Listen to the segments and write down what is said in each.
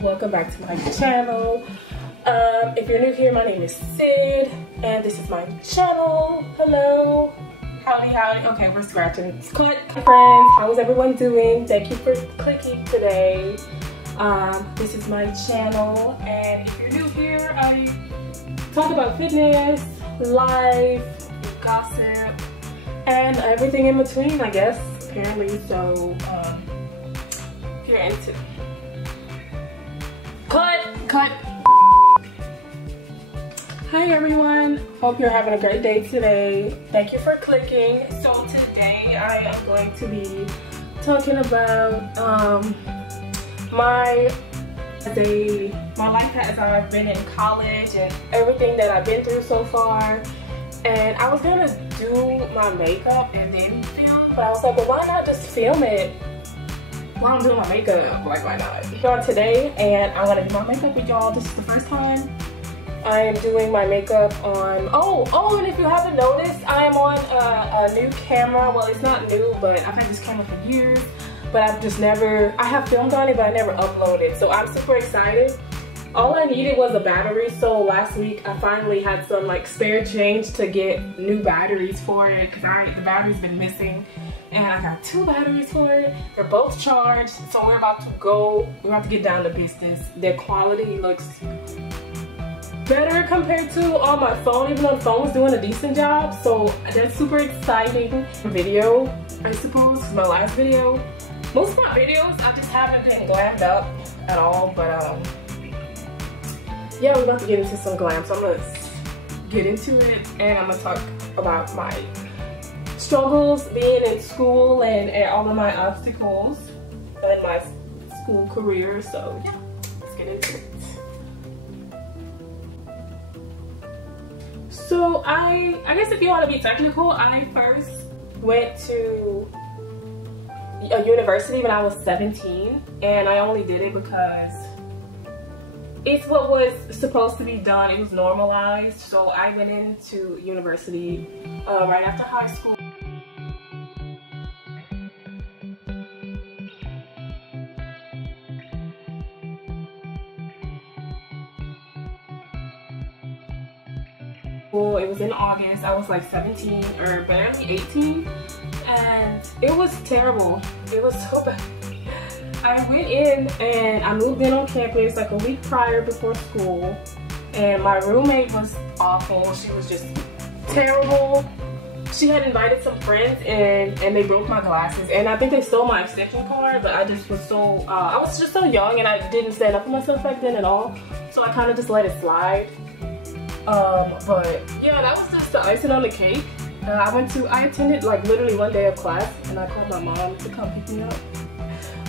Welcome back to my channel. If you're new here, my name is Sid and this is my channel. Hello. Howdy. Okay, we're scratching. Cut. Friends, how is everyone doing? Thank you for clicking today. This is my channel, and if you're new here, I talk about fitness, life, gossip, and everything in between, I guess, apparently. So if you're into cut. Hi everyone, hope you're having a great day today. Thank you for clicking. So today I am going to be talking about my life as I've been in college and everything that I've been through so far. And I was gonna do my makeup and then film, but I was like, well, why not just film it while I'm doing my makeup? Like, why not? So today, and I'm gonna do my makeup with y'all. This is the first time I am doing my makeup on, oh, and if you haven't noticed, I am on a new camera. Well, it's not new, but I've had this camera for years, but I have filmed on it, but I never uploaded. So I'm super excited. All I needed was a battery, so last week I finally had some like spare change to get new batteries for it, because the battery's been missing. And I got 2 batteries for it. They're both charged, so we're about to get down to business. Their quality looks better compared to on my phone, even though the phone was doing a decent job. So that's super exciting. Video, I suppose, is my last video. Most of my videos, I just haven't been glammed up at all, but yeah, we're about to get into some glam, so I'm gonna get into it, and I'm gonna talk about my struggles being in school and all of my obstacles in my school career. So yeah, let's get into it. So I guess if you want to be technical, I first went to a university when I was 17, and I only did it because it's what was supposed to be done. It was normalized. So I went into university right after high school. It was in August. I was like 17 or barely 18, and it was terrible. It was so bad. I went in and I moved in on campus like a week prior before school, and my roommate was awful. She was just terrible. She had invited some friends and they broke my glasses, and I think they stole my extension cord, but I just was so, I was just so young and I didn't stand up for myself back then at all. So I kind of just let it slide. But yeah, that was just the icing on the cake. I attended like literally one day of class, and I called my mom to come pick me up.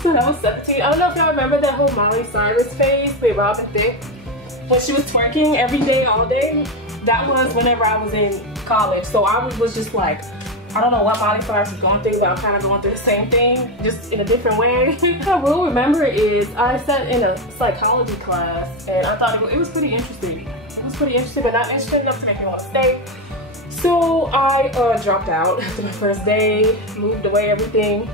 So that was 17. I don't know if y'all remember that whole Miley Cyrus phase with Robin Thicke, when she was twerking every day, all day. That was whenever I was in college. So I was just like, I don't know what Miley Cyrus was going through, but I'm kind of going through the same thing, just in a different way. What I will remember is I sat in a psychology class, and I thought it was pretty interesting. It was pretty interesting, but not interesting enough to make me want to stay. So I dropped out after my first day, moved away, everything.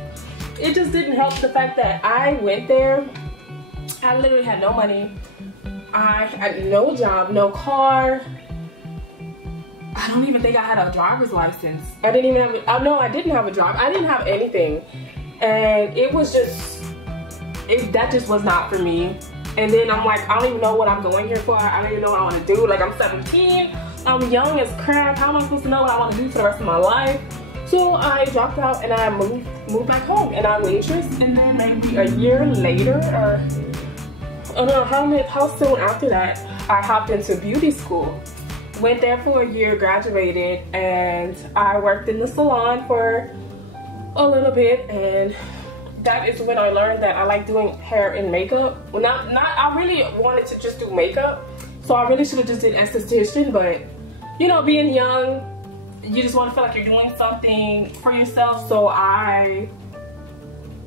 It just didn't help the fact that I went there. I literally had no money. I had no job, no car. I don't even think I had a driver's license. I didn't even have, no, I didn't have a driver. I didn't have anything. And it was just, that just was not for me. And then I'm like, I don't even know what I'm going here for. I don't even know what I want to do. Like, I'm 17, I'm young as crap. How am I supposed to know what I want to do for the rest of my life? So I dropped out and I moved back home, and I waitress. And then maybe a year later, or I don't know how soon after that, I hopped into beauty school. Went there for a year, graduated, and I worked in the salon for a little bit, and that is when I learned that I like doing hair and makeup. Well, I really wanted to just do makeup, so I really should have just did esthetician, but you know, being young, you just want to feel like you're doing something for yourself. So I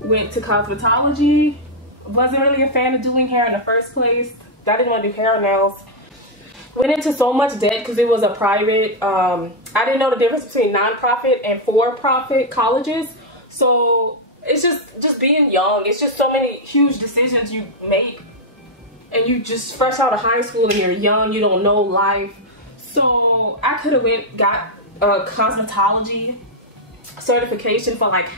went to cosmetology. Wasn't really a fan of doing hair in the first place. I didn't want to do hair or nails. Went into so much debt because it was a private, I didn't know the difference between non-profit and for-profit colleges. So it's just being young. It's just so many huge decisions you make, and you just fresh out of high school and you're young, you don't know life. So I could have got a cosmetology certification for like,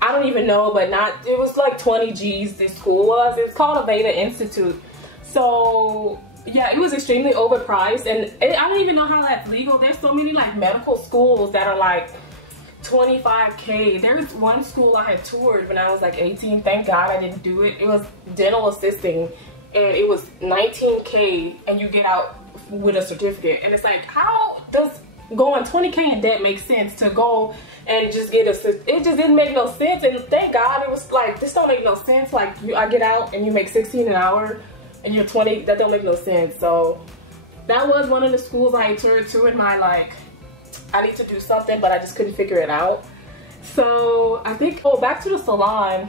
I don't even know, but it was like 20 G's this school was. It's called Aveda Institute. So yeah, it was extremely overpriced, and I don't even know how that's legal. There's so many like medical schools that are like 25K. There's one school I had toured when I was like 18. Thank God I didn't do it. It was dental assisting, and it was 19K, and you get out with a certificate. And it's like, how does going 20K in debt make sense to go and just get it just didn't make no sense. And thank God it was like, this don't make no sense. Like I get out and you make 16 an hour and you're 20, that don't make no sense. So that was one of the schools I toured to in my like, I need to do something, but I just couldn't figure it out. So I think, back to the salon.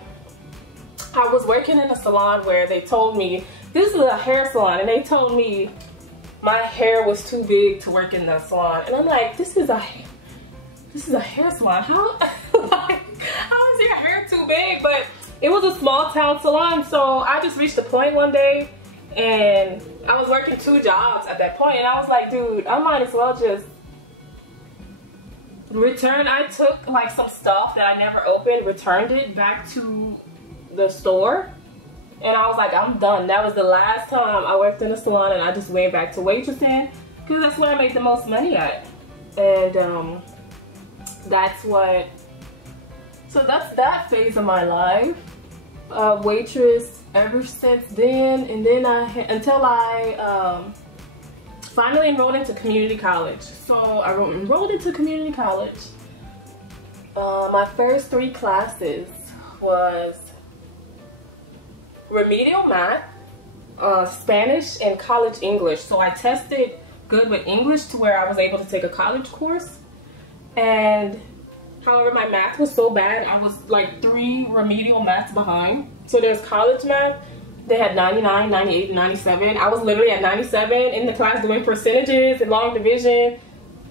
I was working in a salon where they told me, this is a hair salon, and they told me my hair was too big to work in the salon. And I'm like, this is a hair salon. How, like, how is your hair too big? But it was a small town salon, so I just reached a point one day, and I was working 2 jobs at that point, and I was like, dude, I might as well just return. I took like some stuff that I never opened, returned it back to the store, and I was like, I'm done. That was the last time I worked in a salon, and I just went back to waitressing because that's where I made the most money at. And so that's that phase of my life. Waitress ever since then, and then until I finally enrolled into community college. So I enrolled into community college. My first 3 classes was remedial math, Spanish, and college English. So I tested good with English to where I was able to take a college course. And however, my math was so bad, I was like 3 remedial maths behind. So there's college math. They had 99, 98, and 97. I was literally at 97 in the class doing percentages and long division.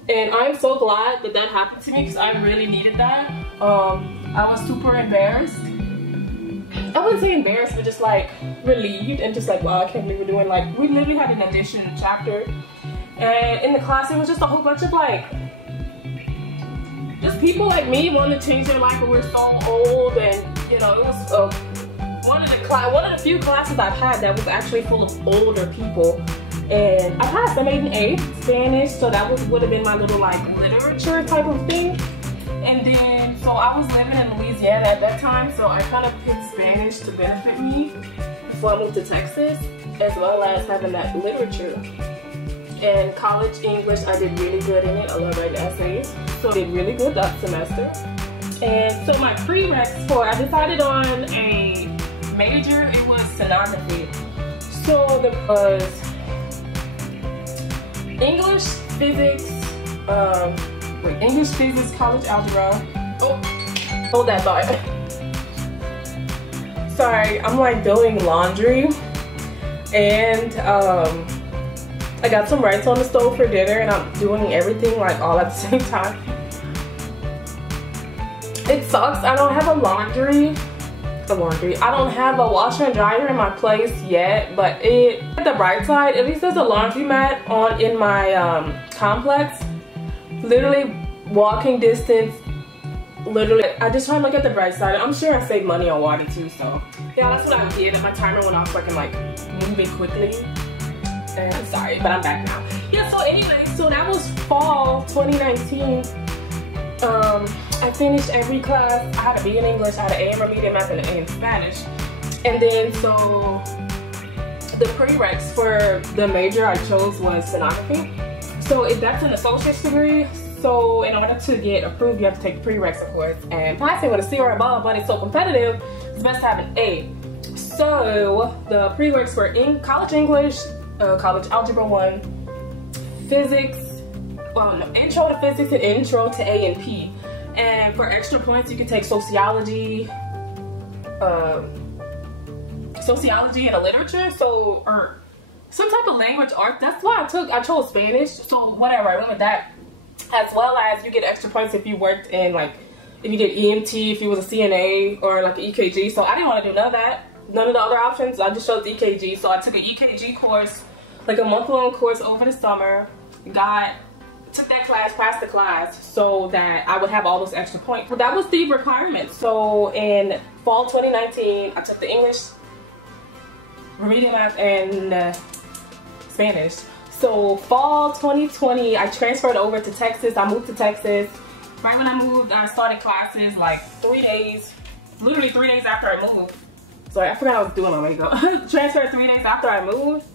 And I'm so glad that that happened to me because I really needed that. I was super embarrassed. I wouldn't say embarrassed, but just like relieved and just like, wow, I can't believe we're doing, like, we literally had an addition chapter. And in the class, it was just a whole bunch of like, just people like me wanting to change their life, but we're so old. And you know, it was one of the few classes I've had that was actually full of older people. And I passed. I made an A, Spanish, so that would have been my little like literature type of thing. And then, so I was living in Louisiana at that time, so I kind of picked Spanish to benefit me before I moved to Texas, as well as having that literature. And college English, I did really good in it. I love writing essays, so I did really good that semester. And so my prereqs I decided on a major. It was sonography. So there was English, physics, English, physics, college algebra. Hold that thought. Sorry, I'm like doing laundry, and I got some rice on the stove for dinner, and I'm doing everything like all at the same time. It sucks. I don't have a laundry. I don't have a washer and dryer in my place yet, but at the bright side, at least there's a laundromat in my complex. Literally walking distance. Literally, I just try to look at the bright side. I'm sure I save money on water too, so yeah, that's what I did. And my timer went off so I can like moving quickly. And I'm sorry, but I'm back now. Yeah, so anyway, so that was fall 2019. I finished every class. I had a B in English, I had an A in remedial math, and an A in Spanish. And then so the prereqs for the major I chose was sonography. So that's an associate's degree. So in order to get approved, you have to take the prereqs, of course. And passing with a C or above, but it's so competitive, it's best to have an A. So the prereqs were in college English, college algebra 1, physics, well, no, intro to physics and intro to A and P. And for extra points, you can take sociology, sociology and a literature, so, or some type of language art. That's why I chose Spanish, so whatever, I went with that. As well as you get extra points if you worked in like if you did EMT, if you was a CNA, or like an EKG. So I didn't want to do none of that, none of the other options. I just chose the EKG. So I took an EKG course, like a month-long course over the summer. Took that class, passed the class, so that I would have all those extra points. But that was the requirement. So in fall 2019, I took the English, remedial math, and Spanish. So fall 2020, I transferred over to Texas. I moved to Texas. Right when I moved, I started classes like 3 days, literally 3 days after I moved. Sorry, I forgot I was doing my makeup. Transferred 3 days after I moved.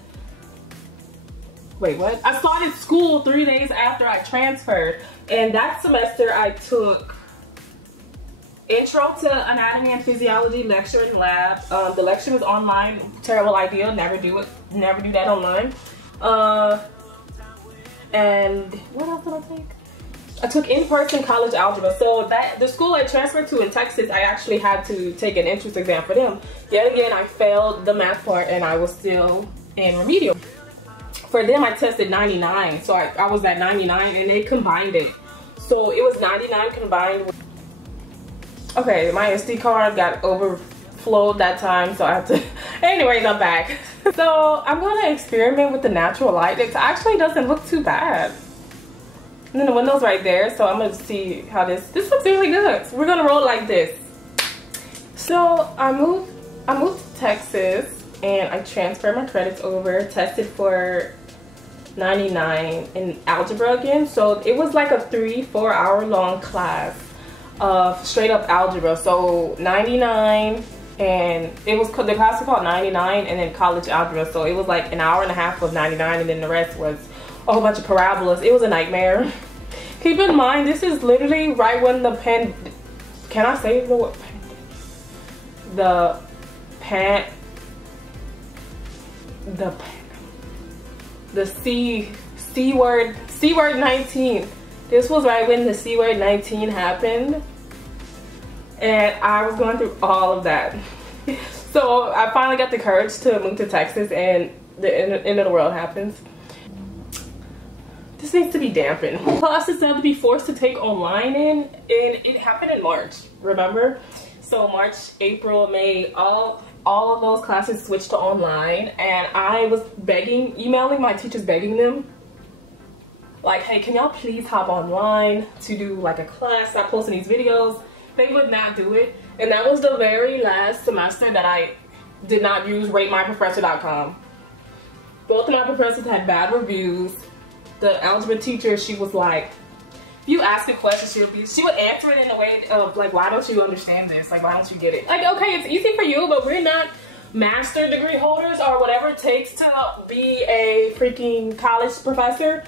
Wait, what? I started school 3 days after I transferred. And that semester I took Intro to Anatomy and Physiology lecture in lab. The lecture was online. Terrible idea. Never do it. Never do that online. And what else did I take? I took in-person college algebra. So the school I transferred to in Texas, I actually had to take an entrance exam for them. Yet again, I failed the math part and I was still in remedial. For them, I tested 99, so I was at 99, and they combined it. So it was 99 combined with... Okay, my SD card got overflowed that time, so I had to... Anyways, I'm back. So I'm gonna experiment with the natural light. It actually doesn't look too bad. And then the window's right there, so I'm gonna see how this looks really good. So we're gonna roll like this. So I moved to Texas. And I transferred my credits over, tested for 99 in algebra again. So it was like a 3-4 hour long class of straight up algebra. So 99, and the class was called 99 and then college algebra. So it was like an hour and a half of 99 and then the rest was a whole bunch of parabolas. It was a nightmare. Keep in mind, this is literally right when can I say the word? The C word 19. This was right when the C word 19 happened, and I was going through all of that. So I finally got the courage to move to Texas, and the end of the world happens. This needs to be dampened. Classes had to be forced to take online and it happened in March, remember? So March, April, May, all of those classes switched to online, and I was emailing my teachers, begging them, like, hey, can y'all please hop online to do like a class, stop posting these videos. They would not do it, and that was the very last semester that I did not use ratemyprofessor.com. Both of my professors had bad reviews. The algebra teacher, she was like, you ask a question, she would answer it in a way of like, why don't you understand this? Like, why don't you get it? Like, okay, it's easy for you, but we're not master degree holders or whatever it takes to be a freaking college professor.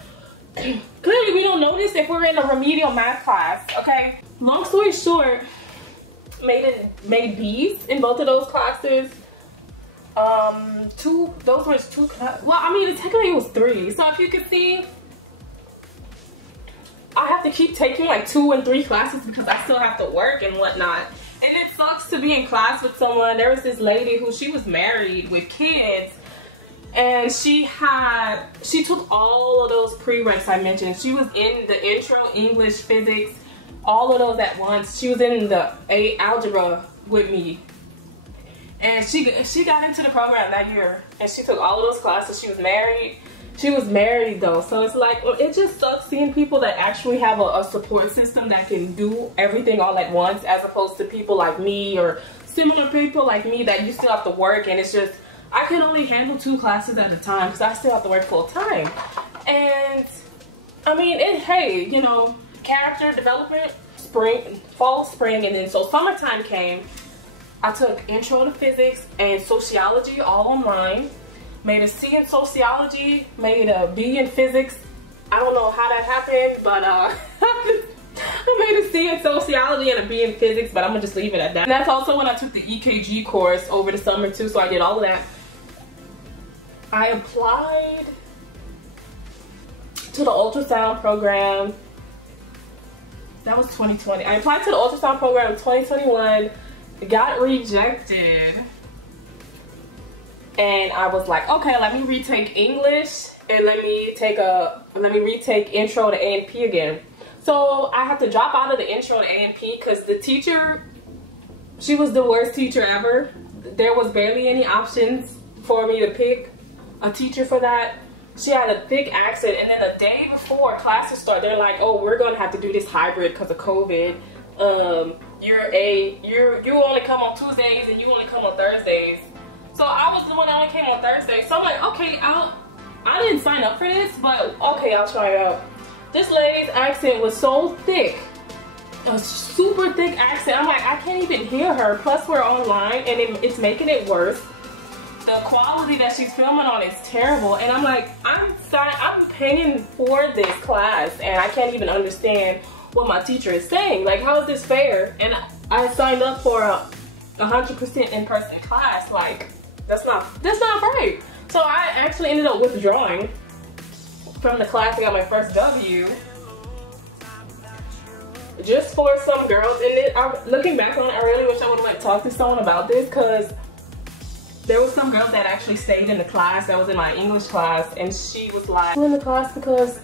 Clearly, we don't know this if we're in a remedial math class, okay? Long story short, made B's in both of those classes. Those were two classes. Well, I mean, technically it was 3. So if you could see, I have to keep taking like 2 and 3 classes because I still have to work and whatnot. And it sucks to be in class with someone. There was this lady she was married with kids, and she took all of those prereqs I mentioned. She was in the intro, English, physics, all of those at once. She was in the algebra with me. And she got into the program that year, and she took all of those classes. She was married. She was married though, so it's like, it just sucks seeing people that actually have a support system that can do everything all at once, as opposed to people like me or similar people like me that you still have to work, and it's just, I can only handle 2 classes at a time because I still have to work full time. And I mean, hey, you know, character development, fall, spring, and then so summertime came. I took Intro to Physics and Sociology all online. Made a C in Sociology, made a B in Physics. I don't know how that happened, but I made a C in Sociology and a B in Physics, but I'm gonna just leave it at that. And that's also when I took the EKG course over the summer too, so I did all of that. I applied to the ultrasound program. That was 2020. I applied to the ultrasound program in 2021. Got rejected, and I was like, okay, let me retake English and let me retake Intro to A&P again. So So I had to drop out of the intro to A&P because the teacher, she was the worst teacher ever. There was barely any options for me to pick a teacher for that. She had a thick accent, and then the day before classes start, they're like, oh, we're gonna have to do this hybrid because of COVID. You only come on Tuesdays and you only come on Thursdays. So I was the one that only came on Thursday. So I'm like, okay, I didn't sign up for this, but okay, I'll try it out. This lady's accent was so thick, a super thick accent. I'm like, I can't even hear her. Plus we're online and it's making it worse. The quality that she's filming on is terrible. And I'm like, I'm paying for this class and I can't even understand what my teacher is saying. Like, how is this fair? And I signed up for a 100% in-person class. Like, that's not right. So I actually ended up withdrawing from the class. I got my first W just for some girls. And looking back on it, I really wish I would have like talked to someone about this, because there was some girl that actually stayed in the class that was in my English class, and she was like, in the class because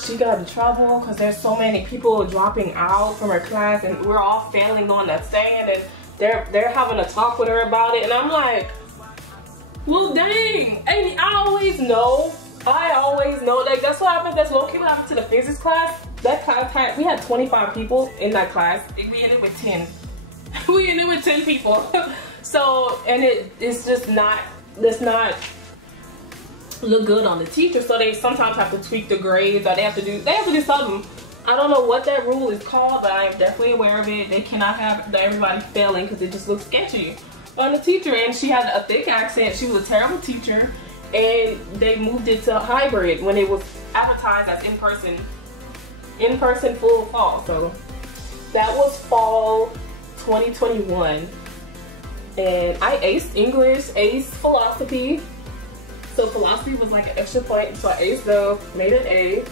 she got in trouble because there's so many people dropping out from her class and we're all failing on that stand, and they're having a talk with her about it. And I'm like, well, dang. And I always know, like, that's what happens. That's low-key what happened to the physics class. That class we had 25 people in that class. We ended with 10. We ended with 10 people. So, and it's just not, it's not look good on the teacher. So they sometimes have to tweak the grades, or they have to do something. I don't know what that rule is called, but I am definitely aware of it. They cannot have everybody failing because it just looks sketchy on the teacher. And she had a thick accent. She was a terrible teacher, and they moved it to hybrid when it was advertised as in-person full fall. So that was fall 2021, and I aced English, aced philosophy. So philosophy was like an extra point, so I aced though, made an A.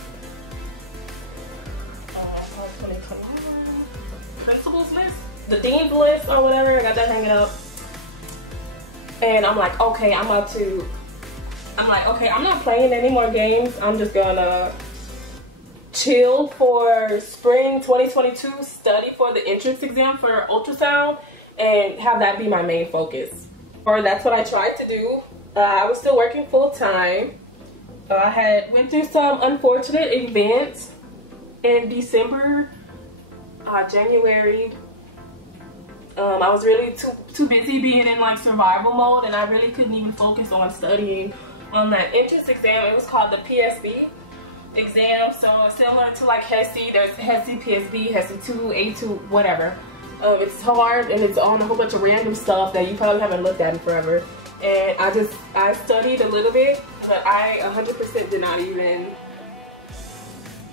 Principals list, the dean's list or whatever, I got that hanging up. And I'm like, okay, I'm not playing any more games. I'm just gonna chill for spring 2022, study for the entrance exam for ultrasound, and have that be my main focus. Or that's what I tried to do. I was still working full time. I went through some unfortunate events in December, January. I was really too busy being in like survival mode, and I really couldn't even focus on studying on that entrance exam. It was called the PSB exam, so it's similar to like HESI. There's HESI, PSB, HESI 2, A2, whatever. It's hard, and it's on a whole bunch of random stuff that you probably haven't looked at in forever. And I studied a little bit, but I 100%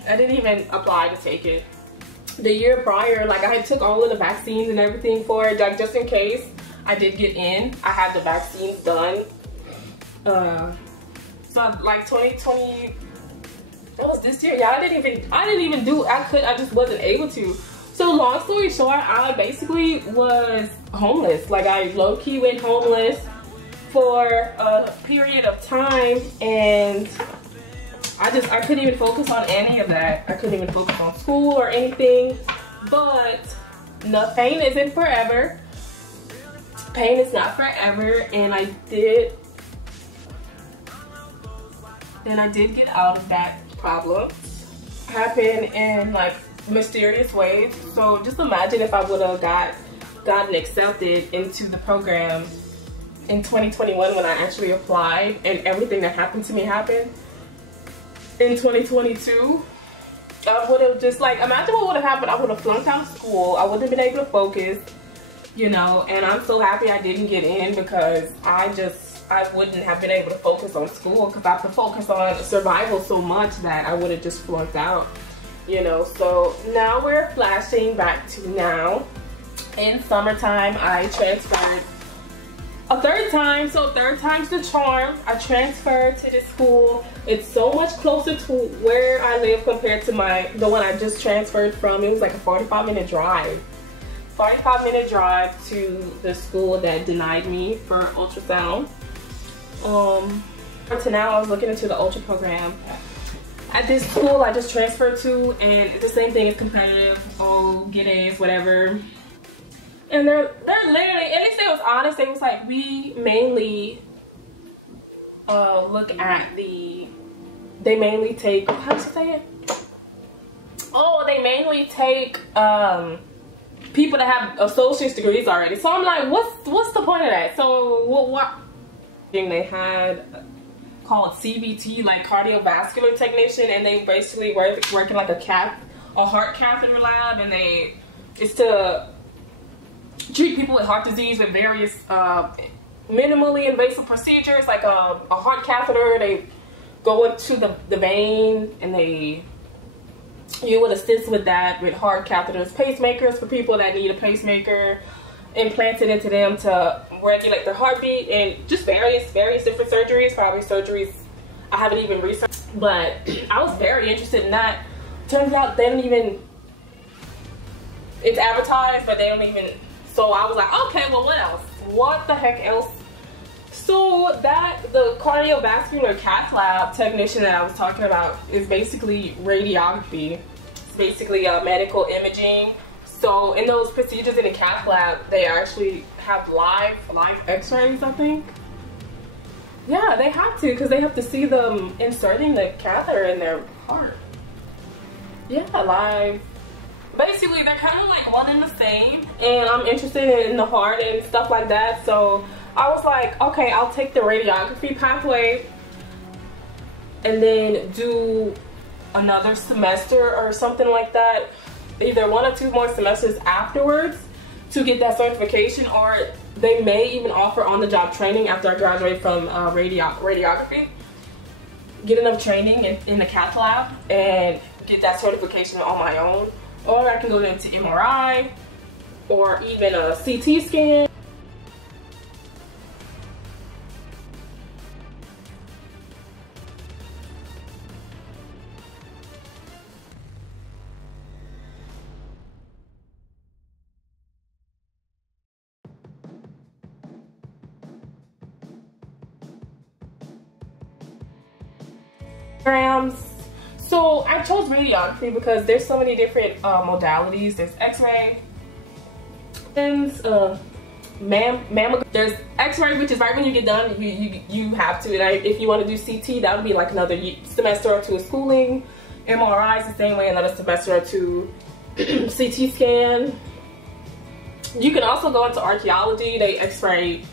I didn't even apply to take it. The year prior, like, I took all of the vaccines and everything for it, like, just in case I did get in. I had the vaccines done. So like 2020, that was this year. Yeah, I just wasn't able to. So long story short, I basically was homeless. Like, I low-key went homeless for a period of time, and I couldn't even focus on any of that. I couldn't even focus on school or anything. But no, pain isn't forever. Pain is not forever, and I did get out of that problem. Happened in like mysterious ways. So just imagine if I would have gotten accepted into the program in 2021 when I actually applied, and everything that happened to me happened in 2022. I would have just, like, imagine what would have happened. I would have flunked out of school. I wouldn't have been able to focus, you know. And I'm so happy I didn't get in, because I wouldn't have been able to focus on school, because I have to focus on survival so much that I would have just flunked out, you know. So now we're flashing back to now. In summertime, I transferred a third time, so third time's the charm. I transferred to this school. It's so much closer to where I live compared to the one I just transferred from. It was like a 45-minute drive. 45-minute drive to the school that denied me for ultrasound. To now, I was looking into the ultra program. at this school I just transferred to, and the same thing is competitive. Oh, get A's, whatever. And they're literally, at least they was honest. They was like, we mainly look at the, they mainly take, how do you say it? Oh, they mainly take people that have associate's degrees already. So I'm like, what's the point of that? So what thing they had called CVT, like cardiovascular technician, and they basically work in like a heart catheter lab, and it's to treat people with heart disease with various minimally invasive procedures, like a heart catheter. They go into the vein, and you would assist with that, with heart catheters, pacemakers for people that need a pacemaker implanted into them to regulate their heartbeat, and just various different surgeries, probably surgeries I haven't even researched, but I was very interested in that. Turns out they don't even, it's advertised, but they don't even, so I was like, okay, well, what else? What the heck else? So the cardiovascular cath lab technician that I was talking about is basically radiography. It's basically medical imaging. So in those procedures in the cath lab, they actually have live x-rays, I think. Yeah, they have to, because they have to see them inserting the catheter in their heart. Yeah, live. Basically, they're kind of like one and the same, and I'm interested in the heart and stuff like that. So I was like, okay, I'll take the radiography pathway and then do another semester or something like that, either 1 or 2 more semesters afterwards to get that certification, or they may even offer on-the-job training after I graduate from radiography. Get enough training in the cath lab and get that certification on my own, or I can go into MRI or even a CT scan. So I chose radiography because there's so many different modalities. There's X-ray, mammogram. There's X-ray, which is right when you get done. You have to. If you want to do CT, that would be like another semester or 2 of schooling. MRI is the same way, another semester or 2. CT scan. You can also go into archaeology. They X-ray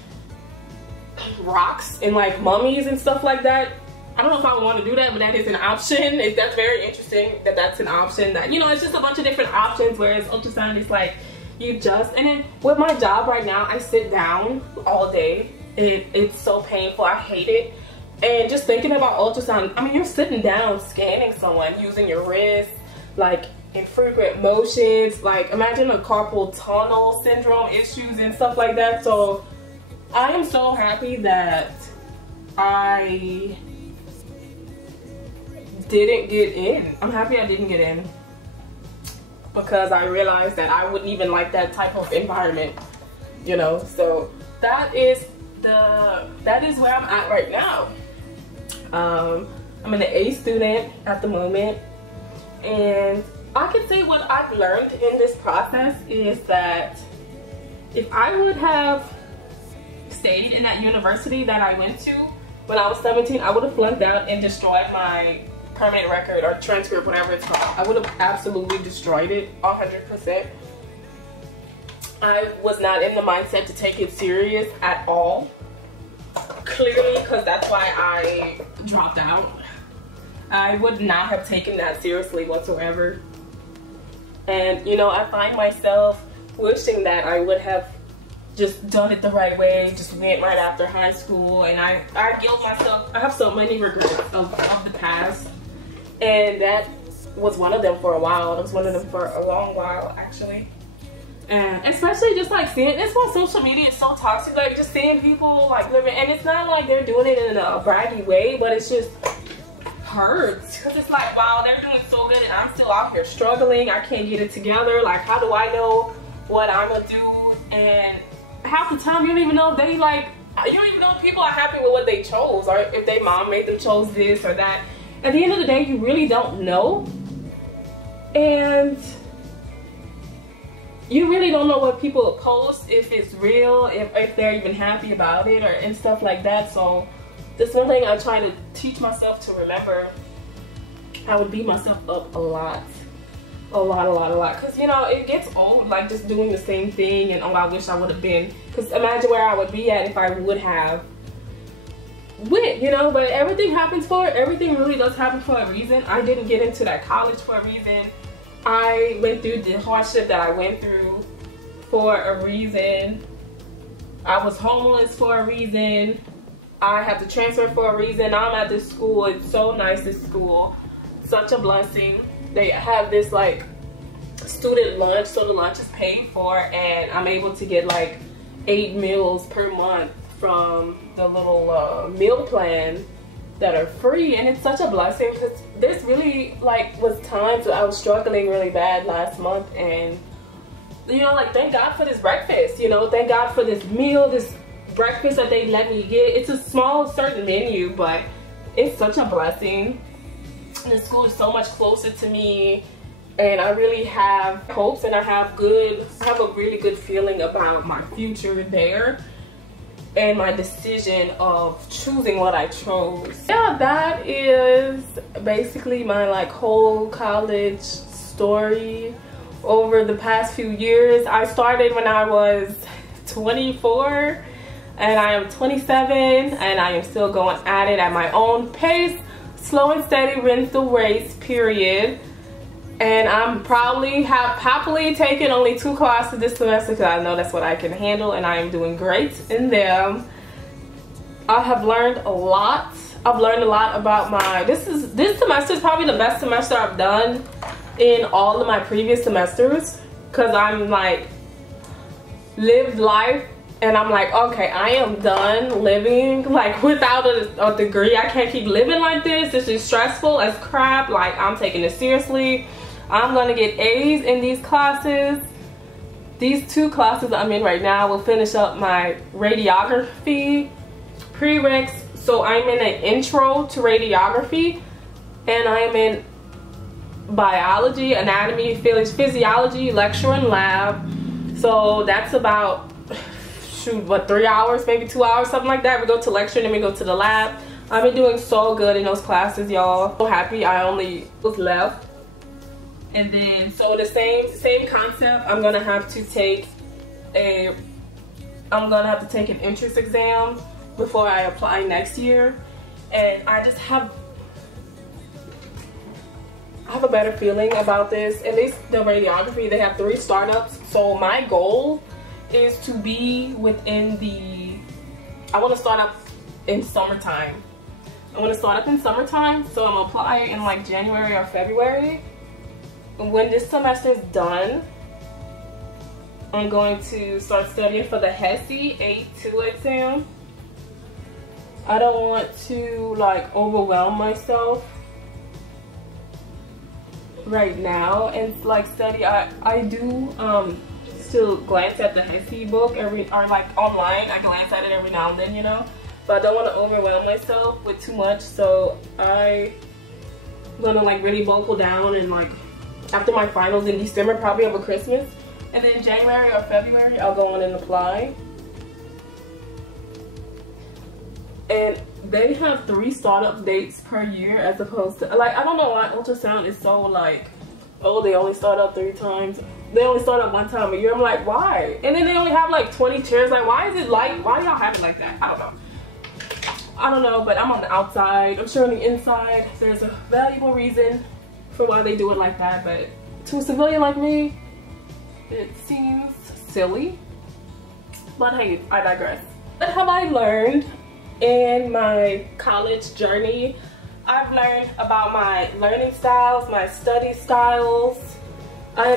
rocks and like mummies and stuff like that. I don't know if I would want to do that, but that is an option. That's very interesting that that's an option. That, you know, it's just a bunch of different options, whereas ultrasound is like, and then with my job right now, I sit down all day. It's so painful. I hate it. And just thinking about ultrasound, I mean, you're sitting down scanning someone using your wrist, like infrequent motions, like imagine a carpal tunnel syndrome issues and stuff like that. So I am so happy that I didn't get in. I'm happy I didn't get in, because I realized that I wouldn't even like that type of environment, you know. So that is where I'm at right now. I'm an A student at the moment, and I can say what I've learned in this process is that if I would have stayed in that university that I went to when I was 17, I would have flunked out and destroyed my permanent record or transcript, whatever it's called. I would have absolutely destroyed it 100%. I was not in the mindset to take it serious at all, clearly, because that's why I dropped out. I would not have taken that seriously whatsoever. And you know, I find myself wishing that I would have just done it the right way, just went right after high school. And I guilt myself. I have so many regrets of the past, and that was one of them for a while. It was one of them for a long while, actually. And especially just like seeing, it's why social media is so toxic, like just seeing people like living, and it's not like they're doing it in a braggy way, but it's just hurts, because it's like, wow, they're doing so good and I'm still out here struggling. I can't get it together. Like, how do I know what I'm gonna do? And half the time you don't even know if they like, you don't even know if people are happy with what they chose, or if their mom made them chose this or that. at the end of the day, you really don't know. And you really don't know what people post, if it's real, if they're even happy about it, and stuff like that. So that's one thing I try to teach myself to remember. I would beat myself up a lot. Because, you know, it gets old, like just doing the same thing and, oh, I wish I would have been. Because imagine where I would be at if I would have went, you know. But everything really does happen for a reason. I didn't get into that college for a reason. I went through the hardship that I went through for a reason. I was homeless for a reason. I had to transfer for a reason. Now I'm at this school. It's so nice, this school. Such a blessing. They have this like student lunch, so the lunch is paid for, and I'm able to get like 8 meals per month from the little meal plan that are free. And it's such a blessing, because this really like was times I was struggling really bad last month, and you know, like, thank God for this breakfast, you know, thank God for this meal, this breakfast that they let me get. It's a small certain menu, but it's such a blessing. And the school is so much closer to me, and I really have hopes, and I have a really good feeling about my future there, and my decision of choosing what I chose. Yeah, that is basically my like whole college story over the past few years. I started when I was 24, and I am 27, and I am still going at it at my own pace, slow and steady, wins the race, period. And I'm probably happily taking only 2 classes this semester, because I know that's what I can handle, and I am doing great in them. I have learned a lot. I've learned a lot about this semester is probably the best semester I've done in all of my previous semesters, because I'm like lived life, and I'm like, okay, I am done living like without a degree. I can't keep living like this. This is stressful as crap. Like, I'm taking it seriously. I'm gonna get A's in these classes. These 2 classes I'm in right now will finish up my radiography prereqs. So I'm in an intro to radiography, and I am in biology, anatomy, physiology, lecture and lab. So that's about, shoot, what, 3 hours, maybe 2 hours, something like that. We go to lecture and then we go to the lab. I've been doing so good in those classes, y'all. So happy I only was left. And then, so the same concept, I'm gonna have to take an entrance exam before I apply next year. And I just have a better feeling about this. At least the radiography, they have 3 startups. So my goal is to be within I want to start up in summertime. So I'm applying in like January or February. When this semester is done, I'm going to start studying for the HESI A2 exam. I don't want to like overwhelm myself right now and like study. I do still glance at the HESI book or like online. I glance at it every now and then, you know, but I don't want to overwhelm myself with too much. So I'm gonna like really buckle down, and like after my finals in December, probably over Christmas, and then January or February, I'll go on and apply. And they have 3 startup dates per year, as opposed to, like, I don't know why ultrasound is so like, oh, they only start up 3 times. They only start up 1 time a year. I'm like, why? And then they only have like 20 chairs. Like, why is it like, why do y'all have it like that? I don't know, but I'm on the outside. I'm sure on the inside, there's a valuable reason for why they do it like that. But to a civilian like me, it seems silly. But hey, I digress. What have I learned in my college journey? I've learned about my learning styles, my study styles. I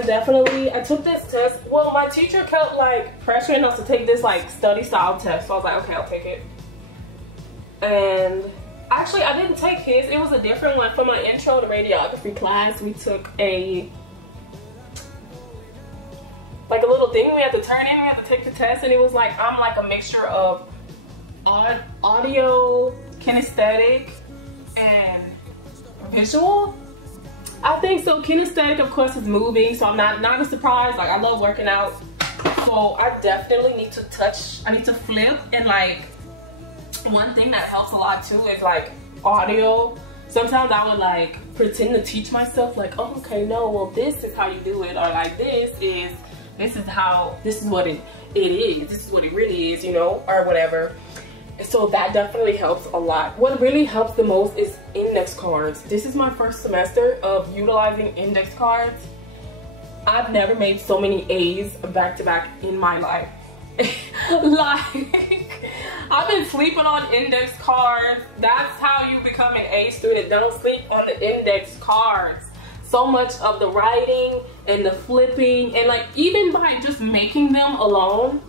took this test. Well, my teacher kept like pressuring us to take this like study style test. So I was like, okay, I'll take it. And actually, I didn't take his. It was a different one. For my intro to radiography class, we took a little thing we had to turn in. We had to take the test, and it was like, I'm like a mixture of audio, kinesthetic, and visual? I think so. Kinesthetic, of course, is moving, so I'm not a surprise. Like, I love working out, so I definitely need to touch. I need to flip, and like one thing that helps a lot too is like audio. Sometimes I would like pretend to teach myself, like, oh, okay, no, well, this is how you do it, or like this is what it is. This is what it really is, you know, or whatever. So that definitely helps a lot. What really helps the most is index cards. This is my first semester of utilizing index cards. I've never made so many A's back to back in my life. Like, I've been sleeping on index cards. That's how you become an A student. Don't sleep on the index cards. So much of the writing and the flipping, and like even by just making them alone,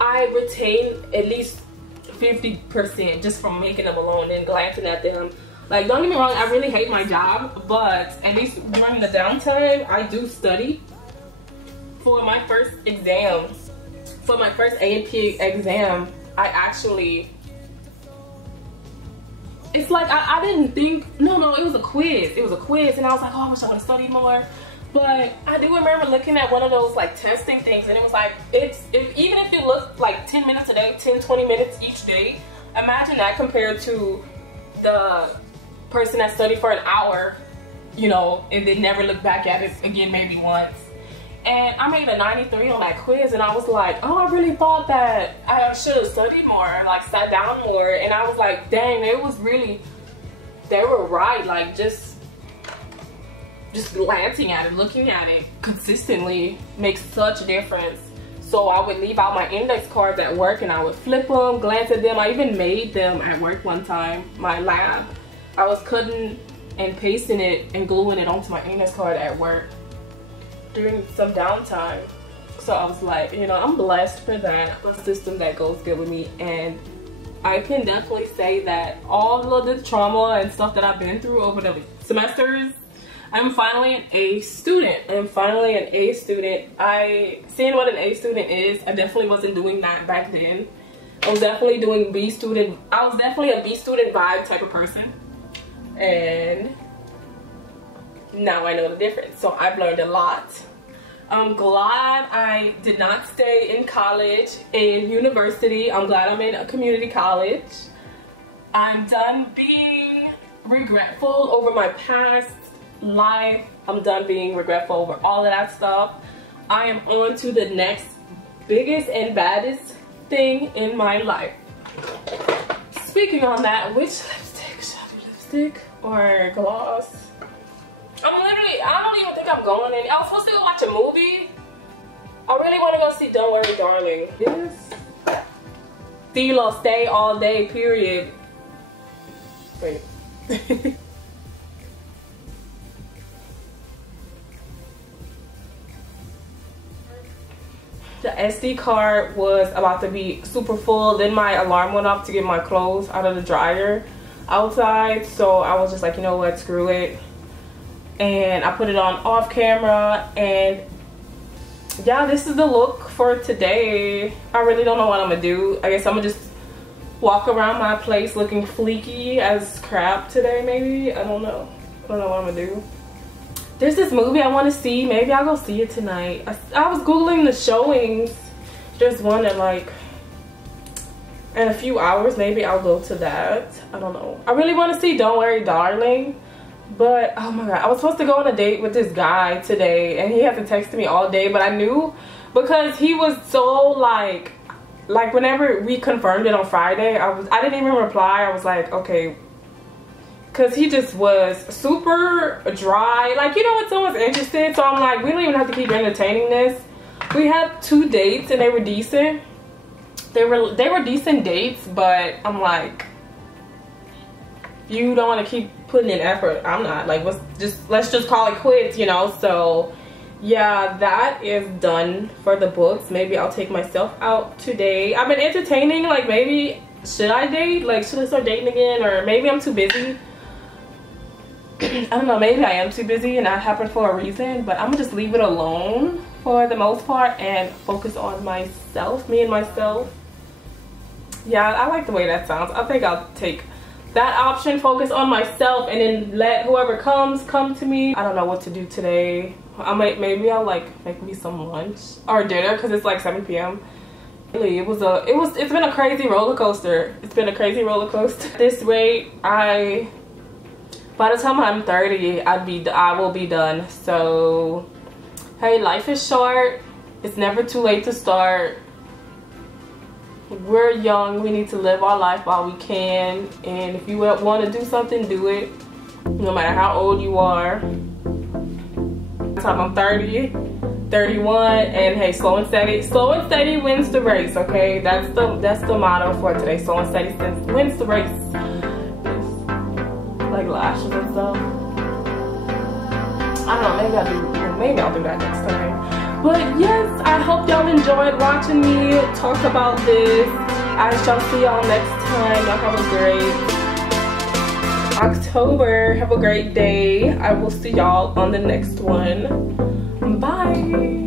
I retain at least 50% just from making them alone and glancing at them. Like, don't get me wrong, I really hate my job, but at least during the downtime, I do study for my first exam. For my first A&P exam, I actually, it's like I didn't think, no, it was a quiz. It was a quiz, and I was like, oh, I wish I would have studied more. But I do remember looking at one of those like testing things, and it was like, even if you look like 10 minutes a day, 10-20 minutes each day, imagine that compared to the person that studied for an hour, you know, and then never look back at it again maybe once. And I made a 93 on that quiz, and I was like, oh, I really thought that I should have studied more, like sat down more. And I was like, dang, it was really, they were right. Like, just glancing at it, looking at it consistently makes such a difference. So I would leave out my index cards at work, and I would flip them, glance at them. I even made them at work one time, my lab. I was cutting and pasting it and gluing it onto my index card at work during some downtime. So I was like, you know, I'm blessed for that, a system that goes good with me. And I can definitely say that all of the trauma and stuff that I've been through over the semesters, I'm finally an A student. I'm finally an A student. Seeing what an A student is, I definitely wasn't doing that back then. I was definitely doing B student. I was definitely a B student vibe type of person. And now I know the difference. So I've learned a lot. I'm glad I did not stay in college, in university. I'm glad I'm in a community college. I'm done being regretful over my past life. I'm done being regretful over all of that stuff. I am on to the next biggest and baddest thing in my life. Speaking on that, which lipstick? Should I do lipstick or gloss? I don't even think I'm going in. I was supposed to go watch a movie. I really want to go see Don't Worry Darling. This Stilo stay all day, period. Wait. The SD card was about to be super full. Then my alarm went off to get my clothes out of the dryer outside. So I was just like, you know what, screw it. And I put it on off camera, and yeah, this is the look for today. I really don't know what I'm gonna do. I guess I'm gonna just walk around my place looking fleeky as crap today, maybe. I don't know. I don't know what I'm gonna do. There's this movie I want to see. Maybe I'll go see it tonight. I was googling the showings. There's one at like in a few hours. Maybe I'll go to that. I don't know. I really want to see Don't Worry Darling. But oh my god, I was supposed to go on a date with this guy today, and he hasn't texted me all day. But I knew, because he was so like whenever we confirmed it on Friday, I didn't even reply. I was like, okay, because he just was super dry. Like, you know, when someone's interested, so I'm like, we don't even have to keep entertaining this. We had 2 dates, and they were decent. They were decent dates, but I'm like, you don't want to keep putting in effort. I'm not. Like, let's just call it quits, you know. So yeah, that is done for the books. Maybe I'll take myself out today. I've been entertaining, like, maybe should I date? Like, should I start dating again? Or maybe I'm too busy. I don't know, maybe I am too busy and that happened for a reason. But I'm gonna just leave it alone for the most part and focus on myself, me and myself. Yeah, I like the way that sounds. I think I'll take that option, focus on myself, and then let whoever comes come to me. I don't know what to do today. Maybe I'll like make me some lunch or dinner because it's like 7 p.m. Really, it's been a crazy roller coaster. It's been a crazy roller coaster. This rate, by the time I'm 30, I will be done. So hey, life is short. It's never too late to start. We're young, we need to live our life while we can, and if you want to do something, do it, no matter how old you are. I'm 30, 31, and hey, slow and steady wins the race. Okay, that's the motto for today. Slow and steady wins the race. Like lashes and stuff. I don't know, maybe I'll do that next time. But yes, I hope y'all enjoyed watching me talk about this. I shall see y'all next time. Y'all have a great October. Have a great day. I will see y'all on the next one. Bye.